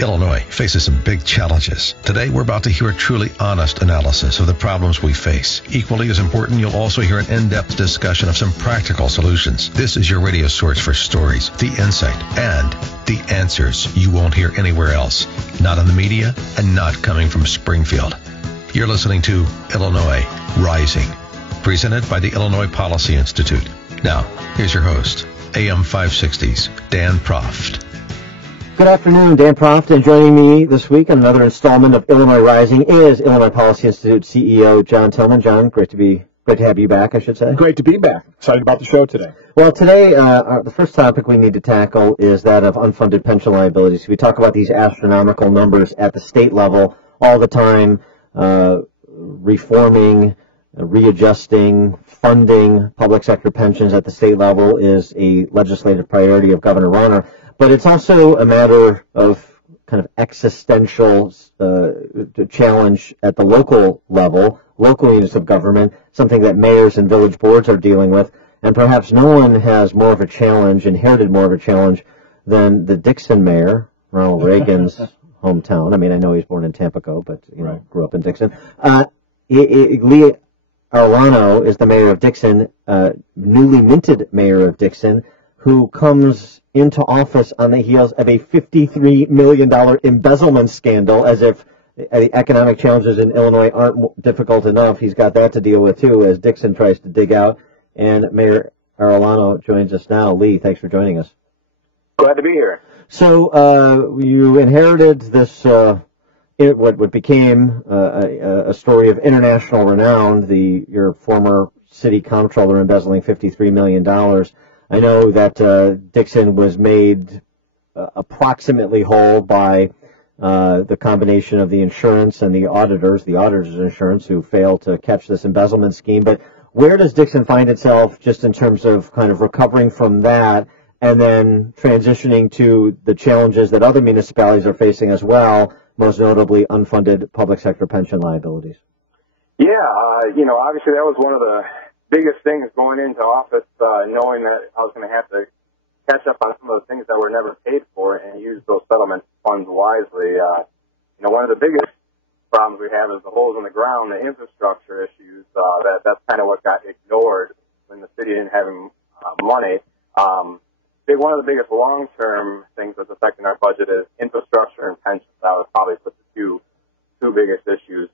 Illinois faces some big challenges. Today, we're about to hear a truly honest analysis of the problems we face. Equally as important, you'll also hear an in-depth discussion of some practical solutions. This is your radio source for stories, the insight, and the answers you won't hear anywhere else. Not in the media and not coming from Springfield. You're listening to Illinois Rising, presented by the Illinois Policy Institute. Now, here's your host, AM 560's Dan Proft. Good afternoon, Dan Proft, and joining me this week on another installment of Illinois Rising is Illinois Policy Institute CEO John Tillman. John, great to have you back, I should say. Great to be back. Excited about the show today. Well, today, the first topic we need to tackle is that of unfunded pension liabilities. We talk about these astronomical numbers at the state level all the time, reforming, readjusting, funding public sector pensions at the state level is a legislative priority of Governor Rauner. But it's also a matter of kind of existential challenge at the local level, local units of government, something that mayors and village boards are dealing with. And perhaps no one has more of a challenge, inherited more of a challenge, than the Dixon mayor, Ronald Reagan's hometown. I mean, I know he's born in Tampico, but grew up in Dixon. Lee Arellano is the mayor of Dixon, newly minted mayor of Dixon, who comes into office on the heels of a $53 million embezzlement scandal, as if the economic challenges in Illinois aren't difficult enough. He's got that to deal with, too, as Dixon tries to dig out. And Mayor Arellano joins us now. Lee, thanks for joining us. Glad to be here. So you inherited this, what became a story of international renown, your former city comptroller embezzling $53 million. I know that Dixon was made approximately whole by the combination of the insurance and the auditors insurance, who failed to catch this embezzlement scheme. But where does Dixon find itself just in terms of kind of recovering from that and then transitioning to the challenges that other municipalities are facing as well, most notably unfunded public sector pension liabilities? Yeah, obviously that was one of the biggest things going into office, knowing that I was going to have to catch up on some of the things that were never paid for and use those settlement funds wisely. One of the biggest problems we have is the holes in the ground, the infrastructure issues. That's kind of what got ignored when the city didn't have money. One of the biggest long-term things that's affecting our budget is infrastructure and pensions. I would probably put the two biggest issues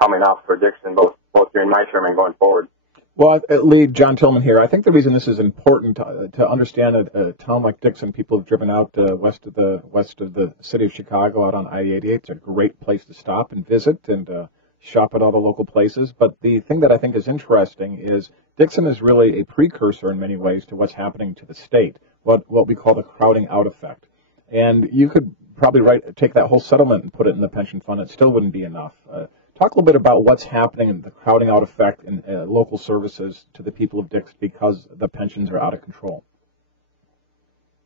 coming up for Dixon, both during my term and going forward. Well, Lee, John Tillman here. I think the reason this is important to understand a town like Dixon, people have driven out west of the city of Chicago out on I-88. It's a great place to stop and visit and shop at all the local places. But the thing that I think is interesting is Dixon is really a precursor in many ways to what's happening to the state, what we call the crowding out effect. And you could probably take that whole settlement and put it in the pension fund. It still wouldn't be enough. Talk a little bit about what's happening in the crowding out effect in local services to the people of Dixon because the pensions are out of control.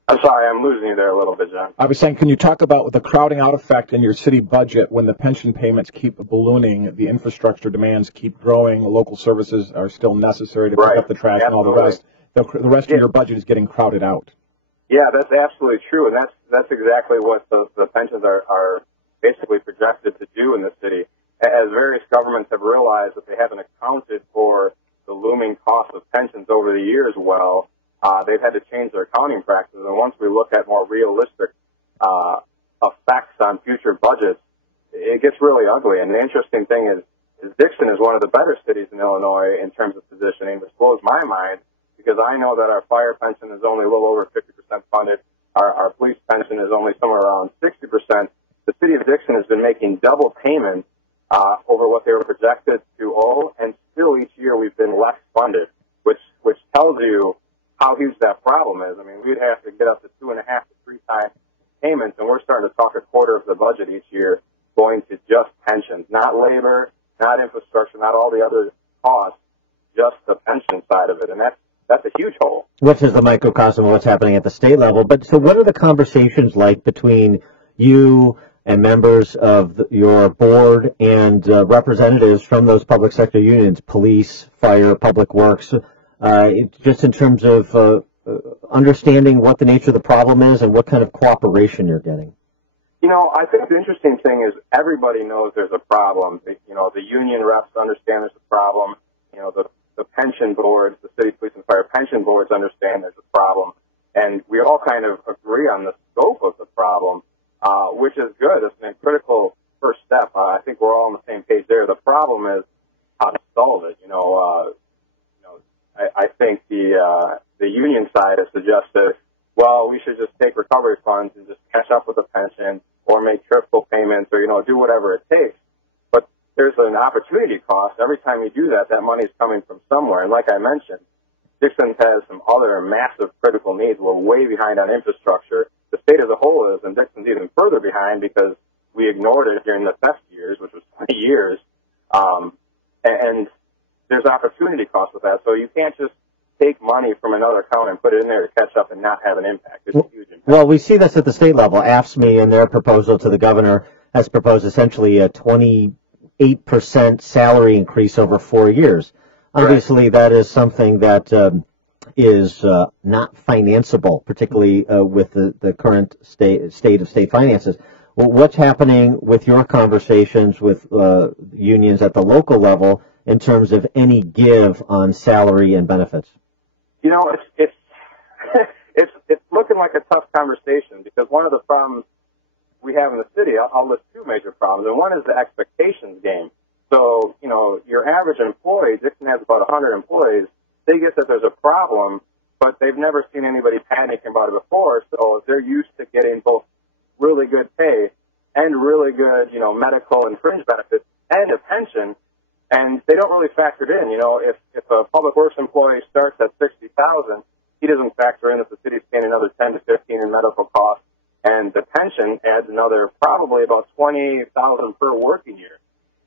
I'm sorry, I'm losing you there a little bit, John. I was saying, can you talk about the crowding out effect in your city budget when the pension payments keep ballooning, the infrastructure demands keep growing, local services are still necessary to pick up the trash and all the rest. The rest of your budget is getting crowded out. Yeah, that's absolutely true, and that's exactly what the pensions are basically projected to do in the city. As various governments have realized that they haven't accounted for the looming cost of pensions over the years well, they've had to change their accounting practices. And once we look at more realistic effects on future budgets, it gets really ugly. And the interesting thing is Dixon is one of the better cities in Illinois in terms of positioning, which blows my mind because I know that our fire pension is only a little over 50% funded. Our police pension is only somewhere around 60%. The city of Dixon has been making double payments over what they were projected to owe, and still each year we've been less funded, which tells you how huge that problem is. I mean, we'd have to get up to 2.5 to 3 times payments, and we're starting to talk a quarter of the budget each year going to just pensions, not labor, not infrastructure, not all the other costs, just the pension side of it, and that's a huge hole. Which is the microcosm of what's happening at the state level. But so what are the conversations like between you and members of your board and representatives from those public sector unions, police, fire, public works, just in terms of understanding what the nature of the problem is and what kind of cooperation you're getting? I think the interesting thing is everybody knows there's a problem. The union reps understand there's a problem. The pension boards, the city police and fire pension boards understand there's a problem. And we all kind of agree on the scope of the problem, which is good. It's a critical first step. I think we're all on the same page there. The problem is how to solve it. I think the union side has suggested, well, we should just take recovery funds and just catch up with the pension or make triple payments or, do whatever it takes. But there's an opportunity cost. Every time you do that, that money is coming from somewhere. And like I mentioned, Dixon has some other massive critical needs. We're way behind on infrastructure. The state as a whole is, and Dixon's even further behind because we ignored it during the theft years, which was 20 years. And there's opportunity cost with that. So you can't just take money from another account and put it in there to catch up and not have an impact. There's a huge impact. Well, we see this at the state level. AFSCME, in their proposal to the governor, has proposed essentially a 28% salary increase over 4 years. Obviously, that is something that is not financeable, particularly with the current state of state finances. Well, what's happening with your conversations with unions at the local level in terms of any give on salary and benefits? It's looking like a tough conversation because one of the problems we have in the city, I'll list two major problems, and one is the expectations game. So, your average employee, Dixon has about 100 employees, they get that there's a problem, but they've never seen anybody panicking about it before, so they're used to getting both really good pay and really good, medical and fringe benefits and a pension, and they don't really factor it in. If a public works employee starts at $60,000, he doesn't factor in that the city's paying another 10 to 15 in medical costs, and the pension adds another probably about $20,000 per working year.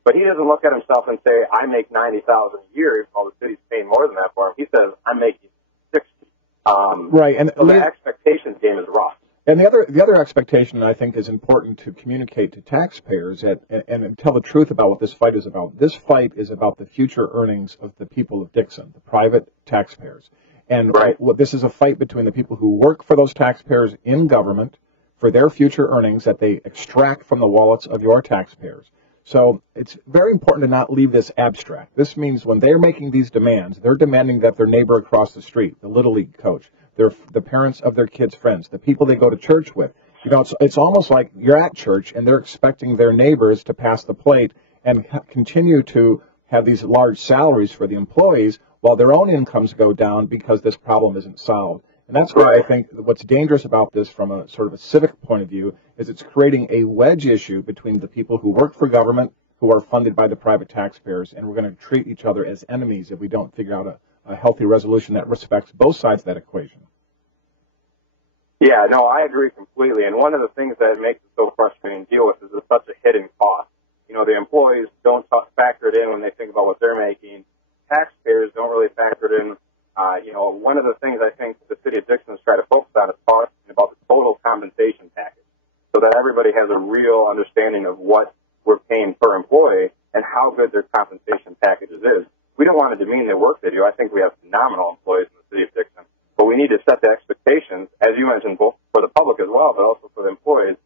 But he doesn't look at himself and say, I make $90,000 a year, even though the city's paying more than that for him. He says, I'm making $60,000. Right, and so the expectations game is rough. And the other expectation I think is important to communicate to taxpayers and tell the truth about what this fight is about. This fight is about the future earnings of the people of Dixon, the private taxpayers. And this is a fight between the people who work for those taxpayers in government for their future earnings that they extract from the wallets of your taxpayers. So it's very important to not leave this abstract. This means when they're making these demands, they're demanding that their neighbor across the street, the Little League coach, the parents of their kids' friends, the people they go to church with. It's almost like you're at church and they're expecting their neighbors to pass the plate and continue to have these large salaries for the employees while their own incomes go down because this problem isn't solved. And that's why I think what's dangerous about this from a sort of a civic point of view is it's creating a wedge issue between the people who work for government, who are funded by the private taxpayers, and we're going to treat each other as enemies if we don't figure out a healthy resolution that respects both sides of that equation. Yeah, no, I agree completely. And one of the things that makes it so frustrating to deal with is it's such a hidden cost. The employees don't factor it in when they think about what they're making. Taxpayers don't really factor it in. One of the things I think the city of Dixon is trying to focus on is talking about the total compensation package so that everybody has a real understanding of what we're paying per employee and how good their compensation packages is. We don't want to demean the work they do. I think we have phenomenal employees in the city of Dixon, but we need to set the expectations, as you mentioned, both for the public as well, but also for the employees,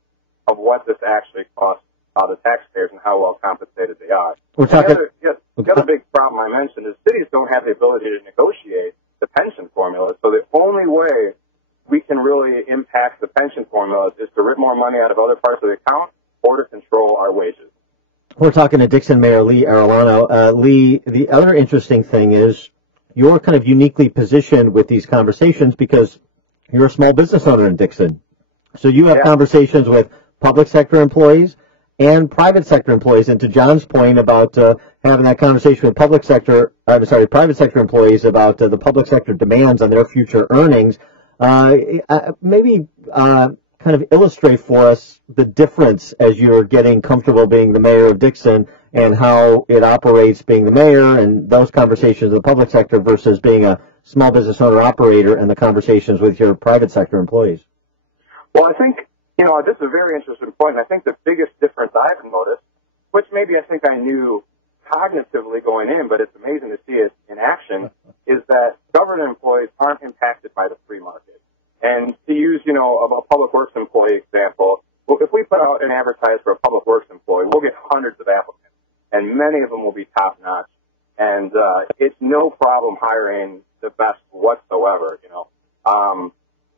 of what this actually costs the taxpayers and how well compensated they are. The other big problem I mentioned is cities don't have the ability to negotiate the pension formulas. So the only way we can really impact the pension formulas is to rip more money out of other parts of the account or to control our wages. We're talking to Dixon Mayor Lee Arellano. Lee, the other interesting thing is you're kind of uniquely positioned with these conversations because you're a small business owner in Dixon. So you have conversations with public sector employees and private sector employees. And to John's point about having that conversation with private sector employees about the public sector demands on their future earnings, maybe kind of illustrate for us the difference as you're getting comfortable being the mayor of Dixon and how it operates being the mayor and those conversations with the public sector versus being a small business owner operator and the conversations with your private sector employees. Well, I think, this is a very interesting point, and I think the biggest difference I've noticed, which maybe I think I knew cognitively going in, but it's amazing to see it in action, is that government employees aren't impacted by the free market. And to use, a public works employee example, Well, if we put out an advertise for a public works employee, we'll get hundreds of applicants, and many of them will be top-notch. And it's no problem hiring the best whatsoever, you know.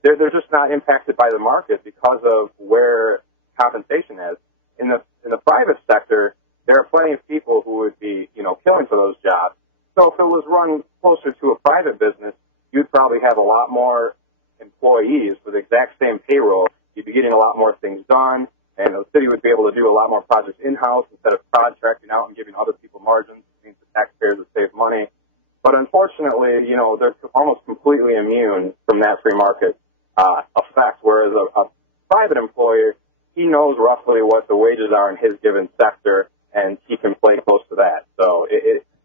They're just not impacted by the market because of where compensation is. In the private sector, there are plenty of people who would be, you know, killing for those jobs. So if it was run closer to a private business, you'd probably have a lot more employees with the exact same payroll. You'd be getting a lot more things done, and the city would be able to do a lot more projects in-house instead of contracting out and giving other people margins. It means the taxpayers would save money. But unfortunately, you know, they're almost completely immune from that free market effect, whereas a private employer, he knows roughly what the wages are in his given sector, and he can play close to that. So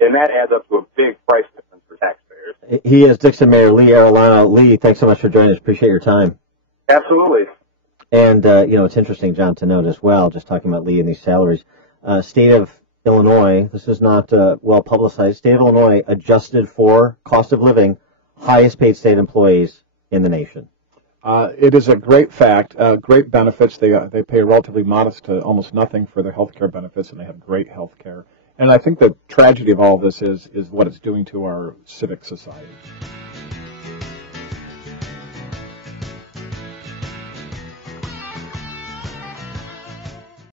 and that adds up to a big price difference for taxpayers. He is Dixon Mayor Lee Arellano. Lee, thanks so much for joining us. Appreciate your time. Absolutely. And, you know, it's interesting, John, to note as well, just talking about Lee and these salaries. State of Illinois, this is not well publicized, State of Illinois adjusted for cost of living, highest paid state employees in the nation. It is a great fact, great benefits. They pay relatively modest to almost nothing for their health care benefits, and they have great health care. And I think the tragedy of all of this is what it's doing to our civic society.